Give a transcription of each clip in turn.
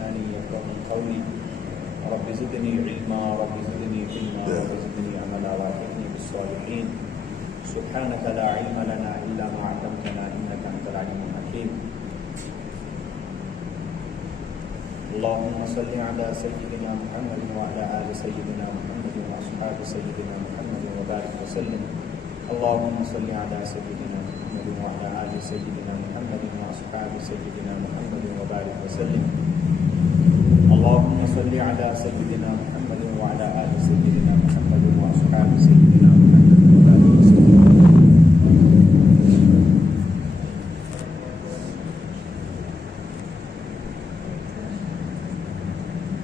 بلساني يفقهوا قولي رب زدني علما رب زدني علما رب زدني عملا والحقني بالصالحين سبحانك لا علم لنا إلا ما علمتنا إنك أنت العليم الحكيم. اللهم صل على سيدنا محمد وعلى آل سيدنا محمد وأصحاب سيدنا محمد وبارك وسلم. اللهم صل على سيدنا محمد وعلى آل سيدنا محمد وأصحاب سيدنا محمد وبارك وسلم. اللهم صل على سيدنا محمد وعلى آل سيدنا محمد وأصحاب سيدنا محمد وبارك وسلم.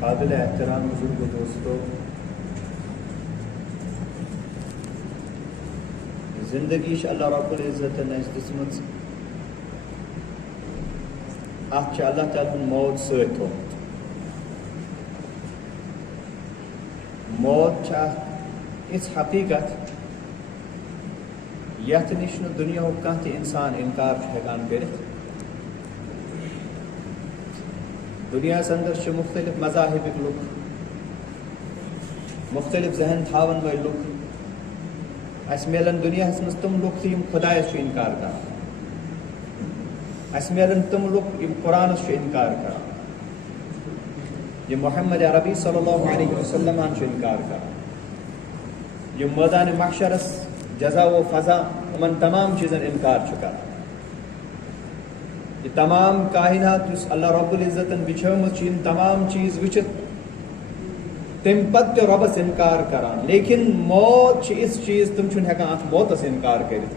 قابل احترام بزرگ دوستو، زندگی اللہ رب العزت دسمت ات اللہ تعالیٰ موت ست تھومت. موت اس حقیقت یت نش دنیا کھانا تہ انسان انکار ہیکان کرت. دنیا اندر مختلف مذاہبک لوگ، مختلف ذہن تھاون ول لوگ. اس ملن دنیا مز تم لوگ یم خدایس انکار کران، اس ملن تم لوگ یم قرآنس انکار کران، یم محمد عربی صلی اللہ علیہ وسلم انکار کران، یم میدان محشرس جزا و فضا ان تمام چیزن انکار کران. یہ تمام کائنات اس اللہ رب العزت بچھومت ان تمام چیز وچت تم پتہ ربس انکار کران. لیکن موت اس چیز تم چھن ہیکان ات موتس انکار کرت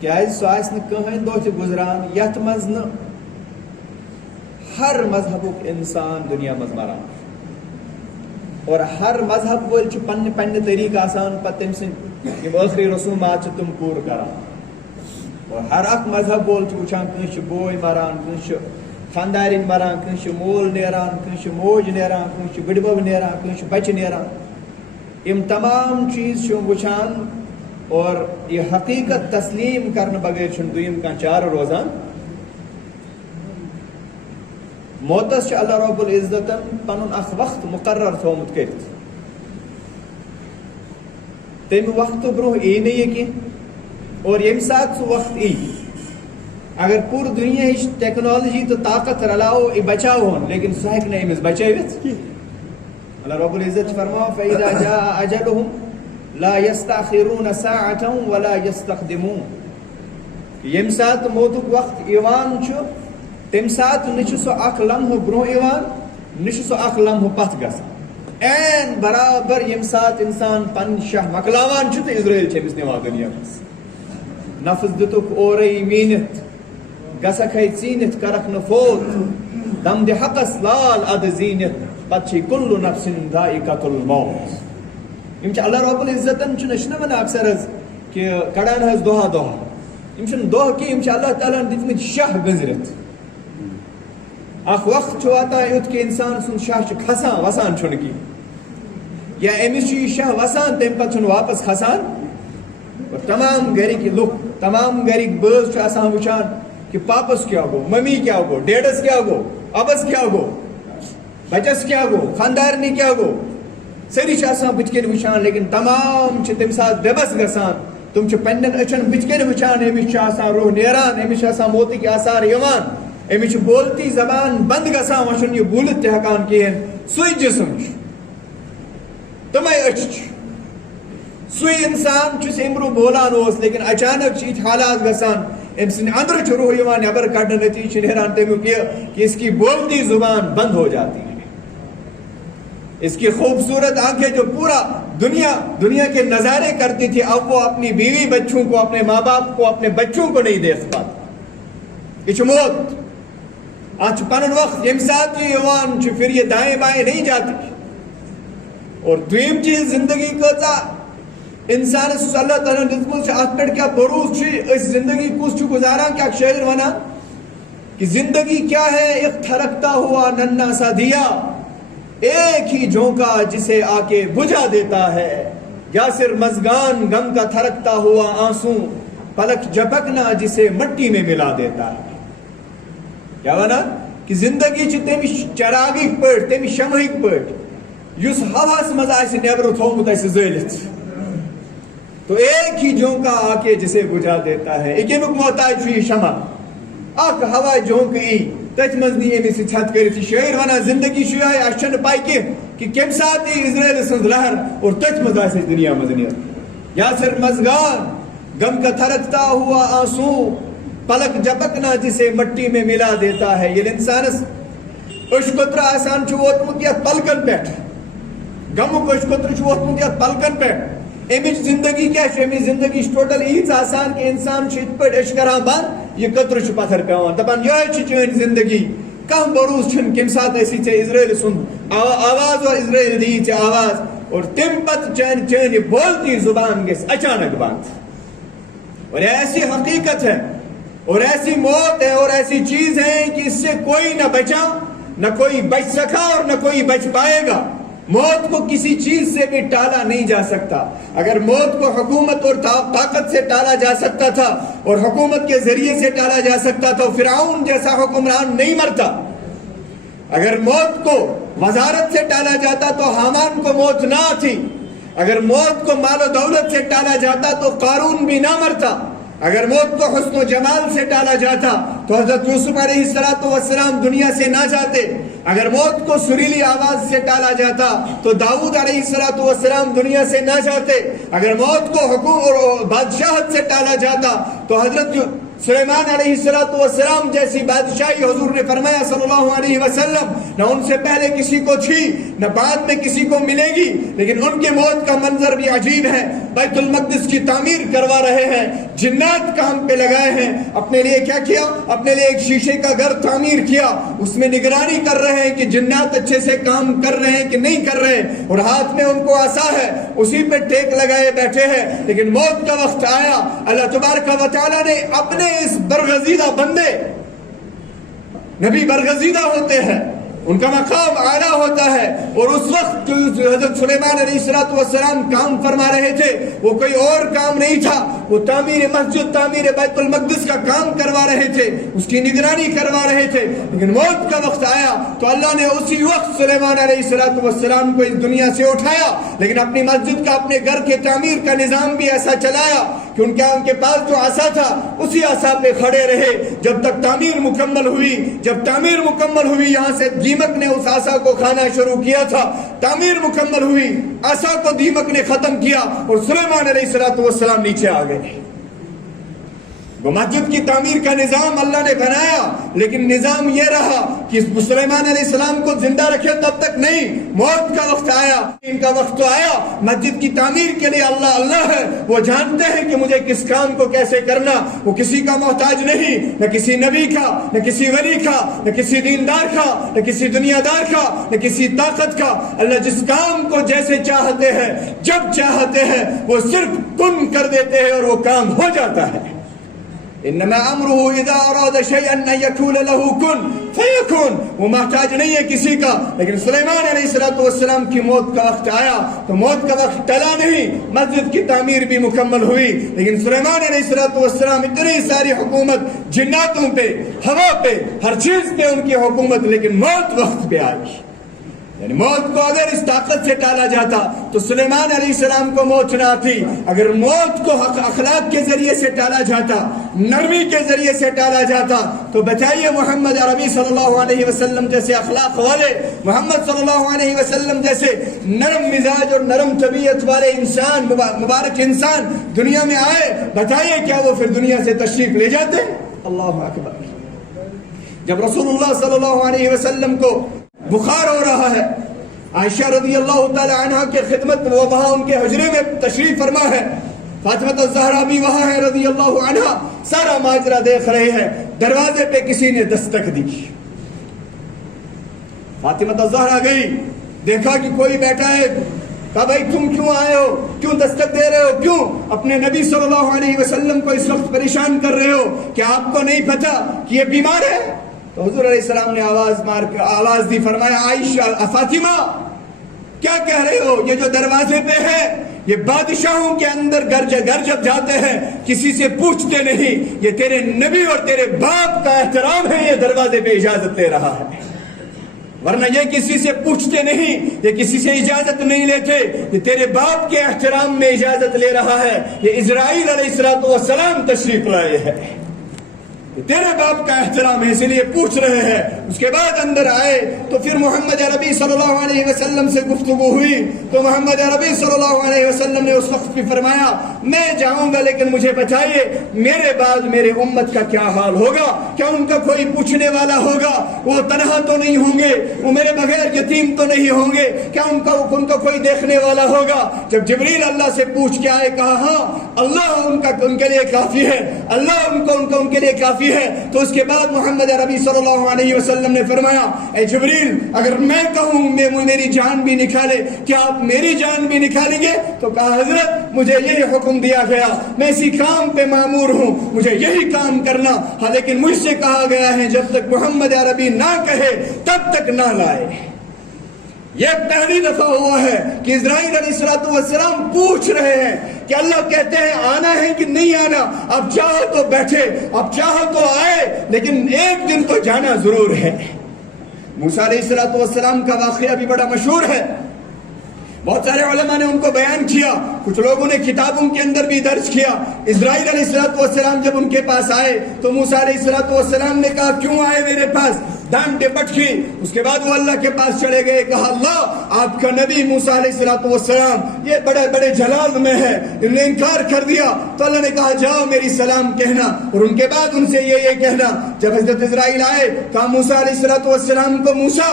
کیاز سو آس کہین دہ تہ گزران یت مز نہ ہر مذہبک انسان دنیا مز مران، اور ہر مذہب ول پنہ پنہ طریقہ آسان پتہ تم سن ٲخری رسومات تم پور کران. اور ہر اخ مذہب وول وچان کنس بوے مران، کنس خاندارین مران، کنس مول نیران، کنس موج نیران، کنس بڑبب نیران، کنس بچہ نیران. یم تمام چیز وچان اور یہ حقیقت تسلیم کرنے بغیر دویم کان چار روزان. موتس اللہ رب العزت پنن اخ وقت مقرر تھومت کرت. تم وقت برو ای نی کی، اور یم سات سو وقت ای اگر پور دنیا ٹیکنالوجی تو طاقت رلاؤ یہ بچاؤ لیکن سہ ہیکہ نہ امس بچٲوِتھ. اللہ رب العزت فرماو فإذا جاء أجلهم لا يستأخرون ساعة ولا يستقدمون. یم سات موتک وقت ایوان چھ تم سات نہ سہ اخ لمحہ برو ایوان نہ سہ اخ لمحہ پتھ گژھان. این برابر یم سات انسان پن شاہ مکلاوان چھ تو اسرائیل چھ امس نوان دنیا مز. نفس دتک اورے مینت گسک ہے ژینت کرک نہ فوت، دم دِ حقس لال اد زینت پتہ چھ کل نفس ذائقۃ الموت. یم چھ اللہ رب العزتن چھ ون اکثر حظ کہ کڑان حظ دۄہا دۄہا یم چھن دۄہ کی یم چھ اللہ تعالیٰ دتمت شاہ گنزرت. اخ وقت چھ واتان یُتھ کہ انسان سن شاہ چھ کھسان وسان چھن کی، یا امس چھ یہ شاہ وسان تم پتہ چھن واپس کھسان. اور تمام گرک لوگ، تمام گرک بٲژ چھ آسان وچان کہ پاپس کیا گو، ممی کیا گو، ڈیڈس کیا گو، ابس کیا گو، بچس کیا گو، خاندارنی کیا گو، ساری چھ آسان بتھ کن وچان. لیکن تمام چھ تم سات بے بس گژھان. تم چھ پنن اچھن بتھ کن وچان امس چھ آسان روح نیران، امس چھ آسان موتک آثار یوان، امس چھ بولتی زبان بند گژھان، وہ چھنہٕ یہ بولتھ تہ ہیکان کہین. سُے جسم چھ، تمے أچھ چھ، سُے انسان چھ امرو بولان اوس، لیکن اچانک چھ یہ حالات گژھان ام سن اندر چھ روح یوان نبر کڑنے، نتیجہ چھ نیران تمیک یہ کہ اس کی بولتی زبان بند ہو جاتی ہے. اس کی خوبصورت آنکھیں جو پورا دنیا کے نظارے کرتی تھی اب وہ اپنی بیوی بچوں کو، اپنے ماں باپ کو، اپنے بچوں کو نہیں دیکھ پاتا. یہ چھ موت. آج پنن وقت یم سات یہ یوان چھ پھر یہ دائیں بائیں نہیں جاتی. اور دویم چیز زندگی کۭژاہ انسان اللہ تعالیٰ دتمت ات پہ کیا بروس اس زندگی کس گزاران. کیا شاعر ونان کہ زندگی کیا ہے ایک تھرکتا ہوا ننا سا دیا، ایک ہی جھونکا جسے آ کے بجھا دیتا ہے. یاسر مزگان غم کا تھرکتا ہوا آنسو، پلک جھپکنا جسے مٹی میں ملا دیتا ہے. کیا بنا کہ زندگی چھ تمس چراغی پٹ تمس شمہک پٹ اس ہواس مز نیبر تھومت اس زلت تو ایک ہی جھونکا آ کے جسے بجھا دیتا ہے ایک امیک محتاج یہ شمع اخ ہوا جھونک ای تت مز نی امس چھت کرت شاعر ونان زندگی شاید اچھن پائی کہ کم سات اسرائیل سن لہر اور تت مز آس دنیا مز نیر یاسر مزگار غم کا تھرکتا ہوا آنسو پلک جھپکنا جسے مٹی میں ملا دیتا ہے یہ انسانس اشکتر آسان چھ ووتمت یتھ پلکن پہ غمک اشکتر چھ ووتمت یتھ پلکن پہ امچ زندگی کیا امچ زندگی ٹوٹل ایز آسان کہ انسان ات پہ اش کران بند یہ قطر پتھر پیوان دپان یہ چین زندگی کم بروس چھن کم سات اسی ے اسرائیل سن آواز اور اسرائیل دی ے آواز اور تم پت چین بولتی زبان گس اچانک بند اور ایسی حقیقت ہے اور ایسی موت ہے اور ایسی چیز ہے کہ اس سے کوئی نہ بچا نہ کوئی بچ سکا اور نہ کوئی بچ پائے گا موت کو کسی چیز سے بھی ٹالا نہیں جا سکتا اگر موت کو حکومت اور طاقت سے ٹالا جا سکتا تھا اور حکومت کے ذریعے سے ٹالا جا سکتا تھا فرعون جیسا حکمران نہیں مرتا اگر موت کو وزارت سے ٹالا جاتا تو حامان کو موت نہ تھی اگر موت کو مال و دولت سے ٹالا جاتا تو قارون بھی نہ مرتا اگر موت کو حسن و جمال سے ٹالا جاتا تو حضرت یوسف علیہ السلام دنیا سے نہ جاتے اگر موت کو سریلی آواز سے ٹالا جاتا تو داؤد علیہ السلام دنیا سے نہ جاتے اگر موت کو حکومت اور بادشاہت سے ٹالا جاتا تو حضرت سلیمان علیہ السلام جیسی بادشاہی حضور نے فرمایا صلی اللہ علیہ وسلم نہ ان سے پہلے کسی کو تھی نہ بعد میں کسی کو ملے گی لیکن ان کے موت کا منظر بھی عجیب ہے بیت المقدس کی تعمیر کروا رہے ہیں جنات کام پہ لگائے ہیں اپنے لیے کیا کیا اپنے لیے ایک شیشے کا گھر تعمیر کیا اس میں نگرانی کر رہے ہیں کہ جنات اچھے سے کام کر رہے ہیں کہ نہیں کر رہے اور ہاتھ میں ان کو عصا ہے اسی پہ ٹیک لگائے بیٹھے ہیں لیکن موت کا وقت آیا اللہ تبارک و تعالیٰ نے اپنے اس برگزیدہ بندے نبی برگزیدہ ہوتے ہیں ان کا مقام اعلیٰ ہوتا ہے اور اس وقت حضرت سلیمان علیہ السلام کام فرما رہے تھے وہ کوئی اور کام نہیں تھا وہ تعمیر مسجد تعمیر بیت المقدس کا کام کروا رہے تھے اس کی نگرانی کروا رہے تھے لیکن موت کا وقت آیا تو اللہ نے اسی وقت سلیمان علیہ السلام کو اس دنیا سے اٹھایا لیکن اپنی مسجد کا اپنے گھر کے تعمیر کا نظام بھی ایسا چلایا کہ ان کے پاس جو عصا تھا اسی عصا پہ کھڑے رہے جب تک تعمیر مکمل ہوئی جب تعمیر مکمل ہوئی یہاں سے دیمک نے اس عصا کو کھانا شروع کیا تھا تعمیر مکمل ہوئی عصا کو دیمک نے ختم کیا اور سلیمان علیہ السلام نیچے آ گئے وہ مسجد کی تعمیر کا نظام اللہ نے بنایا لیکن نظام یہ رہا کہ سلیمان علیہ السلام کو زندہ رکھے تب تک نہیں موت کا وقت آیا ان کا وقت تو آیا مسجد کی تعمیر کے لیے اللہ ہے وہ جانتے ہیں کہ مجھے کس کام کو کیسے کرنا وہ کسی کا محتاج نہیں نہ کسی نبی کا نہ کسی ولی کا نہ کسی دیندار کا نہ کسی دنیا دار کا نہ کسی طاقت کا اللہ جس کام کو جیسے چاہتے ہیں جب چاہتے ہیں وہ صرف کن کر دیتے ہیں اور وہ کام ہو جاتا ہے انما امره اذا اراد شيئا ان يكون له كن فيكون وہ محتاج نہیں ہے کسی کا لیکن سلیمان علیہ السلام کی موت کا وقت آیا تو موت کا وقت ٹلا نہیں مسجد کی تعمیر بھی مکمل ہوئی لیکن سلیمان علیہ السلام اتنی ساری حکومت جناتوں پہ ہوا پہ ہر چیز پہ ان کی حکومت لیکن موت وقت پہ آئی یعنی موت کو اگر اس طاقت سے ٹالا جاتا تو سلیمان علیہ السلام کو موت نہ تھی اگر موت کو اخلاق کے ذریعے سے ٹالا جاتا نرمی کے ذریعے سے ٹالا جاتا تو بتائیے محمد عربی صلی اللہ علیہ وسلم جیسے اخلاق والے محمد صلی اللہ علیہ وسلم جیسے نرم مزاج اور نرم طبیعت والے انسان مبارک انسان دنیا میں آئے بتائیے کیا وہ پھر دنیا سے تشریف لے جاتے اللہ اکبر جب رسول اللہ صلی اللہ علیہ وسلم کو بخار ہو رہا ہے عائشہ رضی اللہ تعالی عنہ کے خدمت میں وہاں ان کے حجرے میں تشریف فرما ہے فاطمہ الزہرا بھی وہاں ہے رضی اللہ عنہ سارا ماجرا دیکھ رہے ہیں دروازے پہ کسی نے دستک دی فاطمہ الزہرا گئی دیکھا کہ کوئی بیٹھا ہے کہا بھائی تم کیوں آئے ہو کیوں دستک دے رہے ہو کیوں اپنے نبی صلی اللہ علیہ وسلم کو اس وقت پریشان کر رہے ہو کیا آپ کو نہیں پتا کہ یہ بیمار ہے تو حضور علیہ السلام نے آواز دی فرمایا عائشہ فاطمہ کیا کہہ رہے ہو یہ جو دروازے پہ ہے یہ بادشاہوں کے اندر گھر جب جاتے ہیں کسی سے پوچھتے نہیں، یہ تیرے نبی اور تیرے باپ کا احترام ہے، یہ دروازے پہ اجازت لے رہا ہے، ورنہ یہ کسی سے پوچھتے نہیں، یہ کسی سے اجازت نہیں لیتے، یہ تیرے باپ کے احترام میں اجازت لے رہا ہے۔ یہ اسرائیل علیہ السلام تشریف لائے ہیں، تیرے باپ کا احترام ہے، اس لیے پوچھ رہے ہیں۔ اس کے بعد اندر آئے تو پھر محمد عربی صلی اللہ علیہ وسلم سے گفتگو ہوئی تو محمد عربی صلی اللہ علیہ وسلم نے اس وقت بھی فرمایا میں جاؤں گا لیکن مجھے بتائیے میرے بعد میرے امت کا کیا حال ہوگا؟ کیا ان کا کوئی پوچھنے والا ہوگا؟ وہ تنہا تو نہیں ہوں گے، وہ میرے بغیر یتیم تو نہیں ہوں گے؟ کیا ان کا کوئی دیکھنے والا ہوگا؟ جب جبریل اللہ سے پوچھ کے آئے کہا ہاں اللہ ان کے لیے کافی ہے، اللہ ان کے لیے کافی ہے، تو اس کے بعد محمد عربی صلی اللہ علیہ وسلم نے فرمایا اے جبریل اگر میں کہوں میری جان بھی نکالے کیا آپ میری جان بھی نکالیں گے؟ تو کہا حضرت مجھے یہی حکم دیا گیا، میں اسی کام پہ مامور ہوں، مجھے یہی کام کرنا، ہاں لیکن مجھ سے کہا گیا ہے جب تک محمد عربی نہ کہے تب تک نہ لائے۔ یہ پہلی دفعہ ہوا ہے کہ اسرائیل علیہ السلام پوچھ رہے ہیں کہ اللہ کہتے ہیں آنا ہے کہ نہیں آنا، اب چاہو تو بیٹھے، اب چاہو تو آئے، لیکن ایک دن تو جانا ضرور ہے۔ موسیٰ علیہ السلام کا واقعہ بھی بڑا مشہور ہے، بہت سارے علماء نے ان کو بیان کیا، کچھ لوگوں نے کتابوں کے اندر بھی درج کیا۔ اسرائیل علیہ السلام جب ان کے پاس آئے تو موسیٰ علیہ السلام نے کہا کیوں آئے میرے پاس؟ ڈانٹے پٹکی، اس کے بعد وہ اللہ کے پاس چلے گئے، کہا اللہ آپ کا نبی موسیٰ علیہ السلام یہ بڑے جلال میں ہے، انہوں نے انکار کر دیا، تو اللہ نے کہا جاؤ میری سلام کہنا، اور ان کے بعد ان سے یہ کہنا۔ جب حضرت اسرائیل آئے کہا موسیٰ علیہ السلام کو موسیٰ،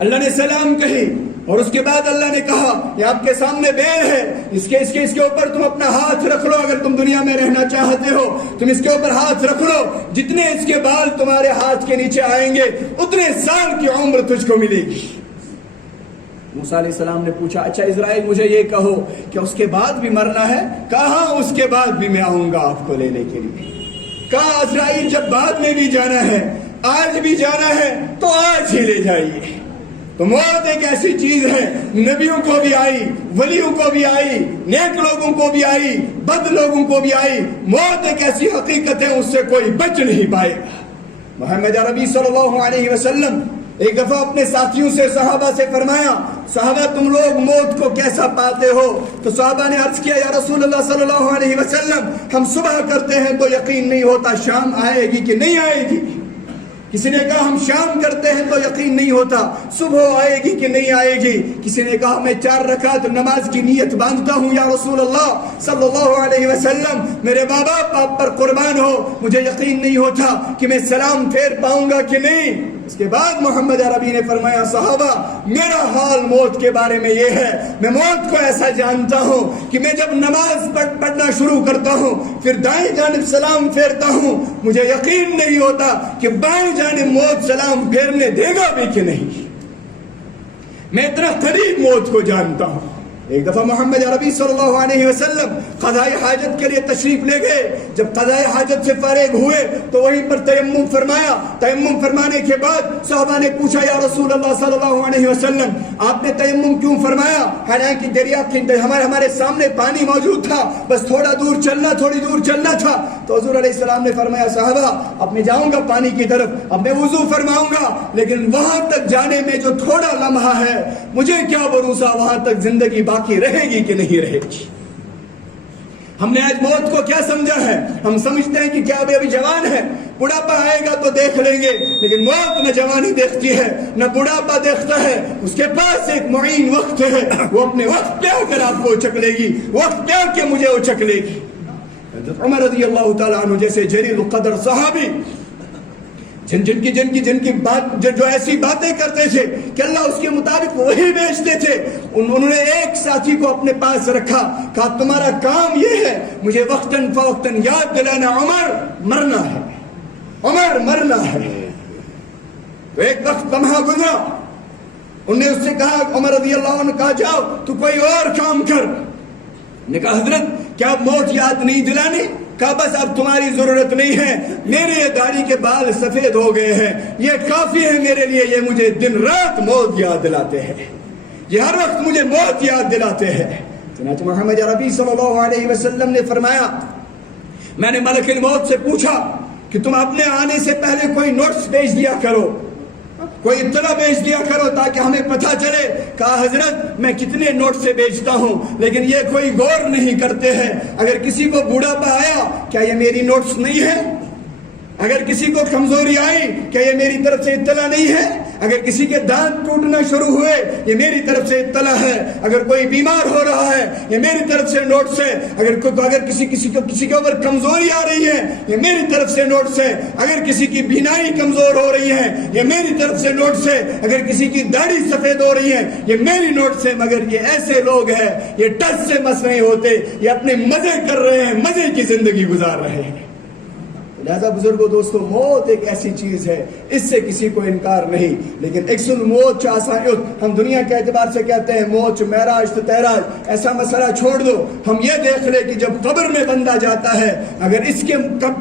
اللہ نے سلام کہی، اور اس کے بعد اللہ نے کہا یہ آپ کے سامنے بیل ہے، اس کے اوپر تم اپنا ہاتھ رکھ لو، اگر تم دنیا میں رہنا چاہتے ہو تم اس کے اوپر ہاتھ رکھ لو، جتنے اس کے بال تمہارے ہاتھ کے نیچے آئیں گے اتنے سال کی عمر تجھ کو ملے گی۔ موسیٰ علیہ السلام نے پوچھا اچھا اسرائیل مجھے یہ کہو کہ اس کے بعد بھی مرنا ہے؟ کہا اس کے بعد بھی میں آؤں گا آپ کو لینے کے لیے۔ کہا اسرائیل جب بعد میں بھی جانا ہے، آج بھی جانا ہے تو آج ہی لے جائیے۔ تو موت ایک ایسی چیز ہے، نبیوں کو بھی آئی، ولیوں کو بھی آئی، نیک لوگوں کو بھی آئی، بد لوگوں کو بھی آئی، موت ایک ایسی حقیقت ہے اس سے کوئی بچ نہیں پائے گا۔ محمد عربی صلی اللہ علیہ وسلم ایک دفعہ اپنے ساتھیوں سے صحابہ سے فرمایا صحابہ تم لوگ موت کو کیسا پاتے ہو؟ تو صحابہ نے عرض کیا یا رسول اللہ صلی اللہ علیہ وسلم ہم صبح کرتے ہیں تو یقین نہیں ہوتا شام آئے گی کہ نہیں آئے گی۔ کسی نے کہا ہم شام کرتے ہیں تو یقین نہیں ہوتا صبح آئے گی کہ نہیں آئے گی۔ کسی نے کہا میں 4 رکعت نماز کی نیت باندھتا ہوں یا رسول اللہ صلی اللہ علیہ وسلم میرے ماں باپ آپ پر قربان ہو، مجھے یقین نہیں ہوتا کہ میں سلام پھیر پاؤں گا کہ نہیں۔ اس کے بعد محمد عربی نے فرمایا صحابہ میرا حال موت کے بارے میں یہ ہے، میں موت کو ایسا جانتا ہوں کہ میں جب نماز پڑھنا شروع کرتا ہوں پھر دائیں جانب سلام پھیرتا ہوں، مجھے یقین نہیں ہوتا کہ بائیں جانب موت سلام پھیرنے دے گا بھی کہ نہیں۔ میں اتنا قریب موت کو جانتا ہوں۔ ایک دفعہ محمد عربی صلی اللہ علیہ وسلم قضاء حاجت کے لیے تشریف لے گئے، جب قضاء حاجت سے فارغ ہوئے تو وہیں پر تیمم فرمایا۔ تیمم فرمانے کے بعد صحابہ نے پوچھا یا رسول اللہ صلی اللہ علیہ وسلم آپ نے تیمم کیوں فرمایا؟ حالانکہ دریا ہمارے سامنے پانی موجود تھا، بس تھوڑی دور چلنا تھا۔ تو حضور علیہ السلام نے فرمایا صحابہ اب میں جاؤں گا پانی کی طرف، اب میں وضو فرماؤں گا، لیکن وہاں تک جانے میں جو تھوڑا لمحہ ہے مجھے کیا بھروسہ وہاں تک زندگی باقی رہے گی کہ نہیں رہے گی۔ ہم نے آج موت کو کیا سمجھا ہے؟ ہم سمجھتے ہیں کہ کیا ابھی جوان ہے، بڑھاپا آئے گا تو دیکھ لیں گے، لیکن موت نہ جوانی دیکھتی ہے نہ بڑھاپا دیکھتا ہے، اس کے پاس ایک معین وقت ہے، وہ اپنے وقت پہ آ کر آپ کو اچک لے گی، وقت پہ آ کے مجھے اچک لے گی۔ عمر رضی اللہ تعالیٰ عنہ جیسے جلیل القدر صحابی جن کی بات جو ایسی باتیں کرتے تھے کہ اللہ اس کے مطابق وہی بیچتے تھے، انہوں نے ایک ساتھی کو اپنے پاس رکھا، کہا تمہارا کام یہ ہے مجھے وقتاً فوقتاً یاد دلانا عمر مرنا ہے، عمر مرنا ہے۔ تو ایک وقت لمحہ گزرا، انہوں نے اس سے کہا عمر رضی اللہ عنہ کہا جاؤ تو کوئی اور کام کر۔ نے کہا حضرت کیا موت یاد نہیں دلانی؟ کہا بس اب تمہاری ضرورت نہیں ہے، میرے یہ داڑھی کے بال سفید ہو گئے ہیں، یہ کافی ہے میرے لیے، یہ مجھے دن رات موت یاد دلاتے ہیں، یہ ہر وقت مجھے موت یاد دلاتے ہیں۔ چنانچہ محمد عربی صلی اللہ علیہ وسلم نے فرمایا میں نے ملک الموت سے پوچھا کہ تم اپنے آنے سے پہلے کوئی نوٹس بھیج دیا کرو, کوئی اطلاع بھیج دیا کرو تاکہ ہمیں پتہ چلے. کہا حضرت میں کتنے نوٹ سے بھیجتا ہوں لیکن یہ کوئی غور نہیں کرتے ہیں. اگر کسی کو بوڑھاپا آیا کیا یہ میری نوٹس نہیں ہے؟ اگر کسی کو کمزوری آئی کیا یہ میری طرف سے اطلاع نہیں ہے؟ اگر کسی کے دانت ٹوٹنا شروع ہوئے یہ میری طرف سے اطلاع ہے. اگر کوئی بیمار ہو رہا ہے یہ میری طرف سے نوٹس ہے. اگر کسی کے اوپر کمزوری آ رہی ہے یہ میری طرف سے نوٹس ہے. اگر کسی کی بینائی کمزور ہو رہی ہے یہ میری طرف سے نوٹس ہے. اگر کسی کی داڑھی سفید ہو رہی ہے یہ میری نوٹس ہے. مگر یہ ایسے لوگ ہیں یہ ٹچ سے مس نہیں ہوتے, یہ اپنے مزے کر رہے ہیں, مزے کی زندگی گزار رہے ہیں. لہذا بزرگوں دوستو موت ایک ایسی چیز ہے اس سے کسی کو انکار نہیں. لیکن اکسل موت آسان ہم دنیا کے اعتبار سے کہتے ہیں موت معراج تو تعراج, ایسا مسئلہ چھوڑ دو. ہم یہ دیکھ لیں کہ جب قبر میں بندہ جاتا ہے اگر اس کے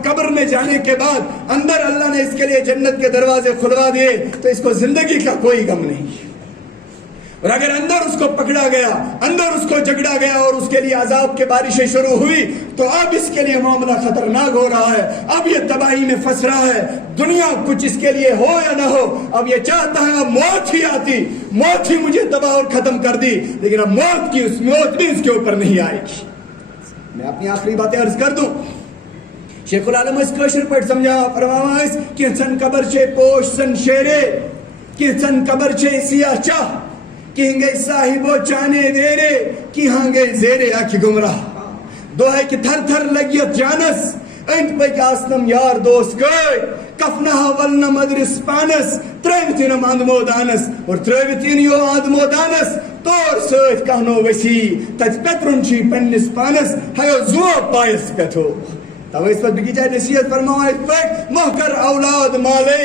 قبر میں جانے کے بعد اندر اللہ نے اس کے لیے جنت کے دروازے کھلوا دیے تو اس کو زندگی کا کوئی غم نہیں. اور اگر اندر اس کو پکڑا گیا, اندر اس کو جگڑا گیا اور اس کے لیے عذاب کے بارشیں شروع ہوئی تو اب اس کے لیے معاملہ خطرناک ہو رہا ہے. اب یہ تباہی میں پھنس رہا ہے. دنیا کچھ اس کے لیے ہو یا نہ ہو اب یہ چاہتا ہے اب موت ہی آتی, موت ہی مجھے تباہ اور ختم کر دی. لیکن اب موت بھی اس کے اوپر نہیں آئے گی. میں اپنی آخری باتیں عرض کر دوں. شیخ العالم اس کوشر پر سمجھا فرماس کینسن قبر چھے پوش سن شیرے, کینسن قبر چھے سیاہ چاہ, کہیں گے صاحبو چانے ویرے, کہاں گے زیرے آکھی گمراہ. دو ہے کہ تھر تھر لگیت جانس, انت پہ آسنم یار دوست گئے, کفنہا ولنا مدرس پانس, تریوتینم آدمو دانس, اور تریوتینیو آدمو دانس, تور سویت کہنو وسی, تج پترن چی پنس پانس, ہیو زو پائس پتھو. تو اس پر بکی جائے نصیحت فرماؤ اس پر محکر اولاد مالے,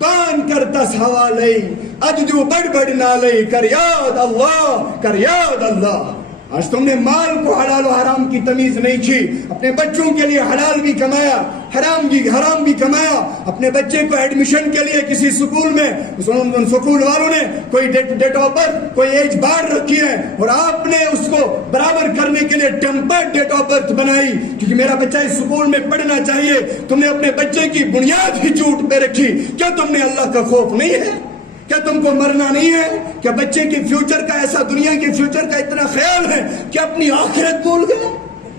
پان کر تس حوالے, اجدو بڑ بڑ نالے, کر یاد اللہ, کر یاد اللہ. آج تم نے مال کو حلال و حرام کی تمیز نہیں کی. اپنے بچوں کے لیے حلال بھی کمایا, حرام بھی کمایا. اپنے بچے کو ایڈمیشن کے لیے کسی سکول میں ان سکول والوں نے کوئی ڈیٹ آف برتھ, کوئی ایج بار رکھی ہے اور آپ نے اس کو برابر کرنے کے لیے ٹیمپرڈ ڈیٹ آف برتھ بنائی کیونکہ میرا بچہ اس سکول میں پڑھنا چاہیے. تم نے اپنے بچے کی بنیاد ہی جھوٹ پہ رکھی. کیا تم نے اللہ کا خوف نہیں ہے؟ کیا تم کو مرنا نہیں ہے؟ کیا بچے کی فیوچر کا ایسا, دنیا کے فیوچر کا اتنا خیال ہے کہ اپنی آخرت بھول گئے,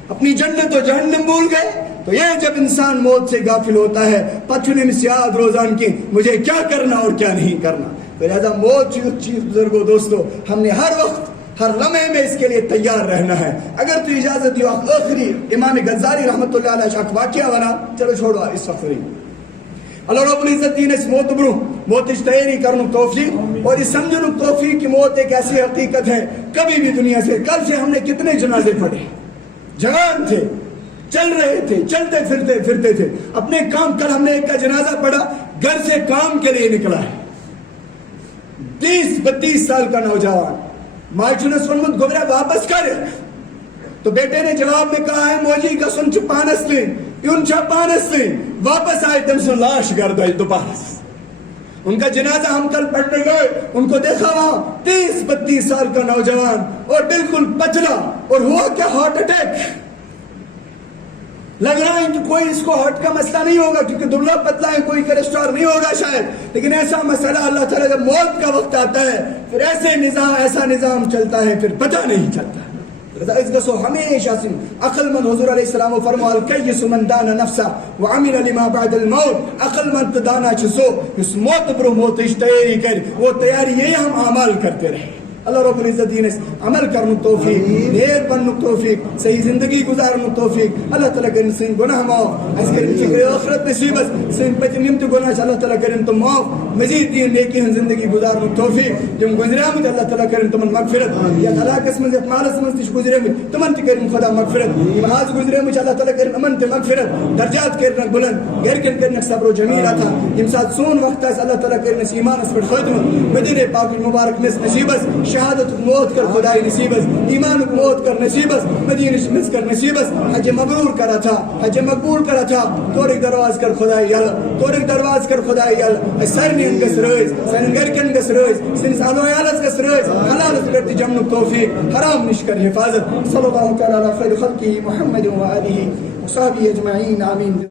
اپنی جنت و جہنم بھول گئے؟ تو یہ جب انسان موت سے غافل ہوتا ہے پتھنے میں سیاد روزان کی مجھے کیا کرنا اور کیا نہیں کرنا. تو لہذا موت چیز بزرگوں دوستو ہم نے ہر وقت ہر لمحے میں اس کے لیے تیار رہنا ہے. اگر تو اجازت دیو آخری امام غزالی رحمت اللہ علیہ شاک واقعہ بنا, چلو چھوڑو اس وقت اللہ رب العزت دین اس موت برو موت اشتہری کرنو توفیق اور اس سمجھنو توفیق کی موت ایک ایسی حقیقت ہے کبھی بھی دنیا سے. کل سے ہم نے کتنے جنازے پڑھے, جوان تھے, چل رہے تھے, چلتے پھرتے تھے اپنے کام. کل ہم نے ایک کا جنازہ پڑھا گھر سے کام کے لیے نکلا ہے, 30-32 سال کا نوجوان. مائچونس سنمت گبرہ واپس کر, تو بیٹے نے جواب میں کہا ہے موجی کا سن چپانس لیں یون چپانس لیں. واپس آئے تم سے لاش گرد آئی دوپارس. ان کا جنازہ ہم کل پڑھنے گئے, ان کو دیکھا وہاں 30-32 سال کا نوجوان اور بالکل پتلا, اور ہوا کیا ہارٹ اٹیک. لگ رہا ہے کہ کوئی اس کو ہارٹ کا مسئلہ نہیں ہوگا کیونکہ دبلا پتلا ہے, کوئی کولیسٹرول نہیں ہوگا شاید, لیکن ایسا مسئلہ اللہ تعالیٰ جب موت کا وقت آتا ہے پھر ایسا نظام چلتا ہے پھر پتہ نہیں چلتا. اس کو ہمیشہ سے عقل مند حضور علیہ السلام فرمو الکیس من دان نفسا وعمل لما بعد الموت. عقل مند دانا چھسو اس موت برو موت اشتہری کر, وہ تیاری یہ ہم اعمال کرتے رہے. اللہ رب العزت دین عمل کرنے توفیق, نیک بننے توفیق, صحیح زندگی گزارنے توفیق. اللہ تعالیٰ کرن سن گناہ معاف, اس کرن چکر آخرت نصیبت سن پتہ نمت گناہ اللہ تعالیٰ کرن تم معاف, مزید دین نیکی ہن زندگی گزارنے توفیق. جم گزرامت اللہ تعالیٰ کرن تمن مغفرت, یا طلاق من مالس من تش گزرامت تمن تی کرن خدا مغفرت. آج گزرامت اللہ تعالیٰ کرن امن تی مغفرت, درجات کرن بلند, غیر کرن صبر و جمیل عطا. یم سات سون وقت اللہ تعالیٰ کرن ایمان اس پر خاتمہ مدینہ پاک مبارک میں نصیبت شہادت موت کر خدای نصیبس ایمان موت کر نصیبس مدینہ مز کر نصیبس حج مبرور کرا تھا حج مقبول کرا تھا تورک درواز کر خدای یل تورک درواز کر خدای یل سارنی گس رز سن گرکن گس رز سنس الویالس گس رز حلالس پہ جمن توفیق حرام نش کر حفاظت صلی اللہ تعالی علی خیر خلقہ محمد و آلہ وصحبہ اجمعین آمین.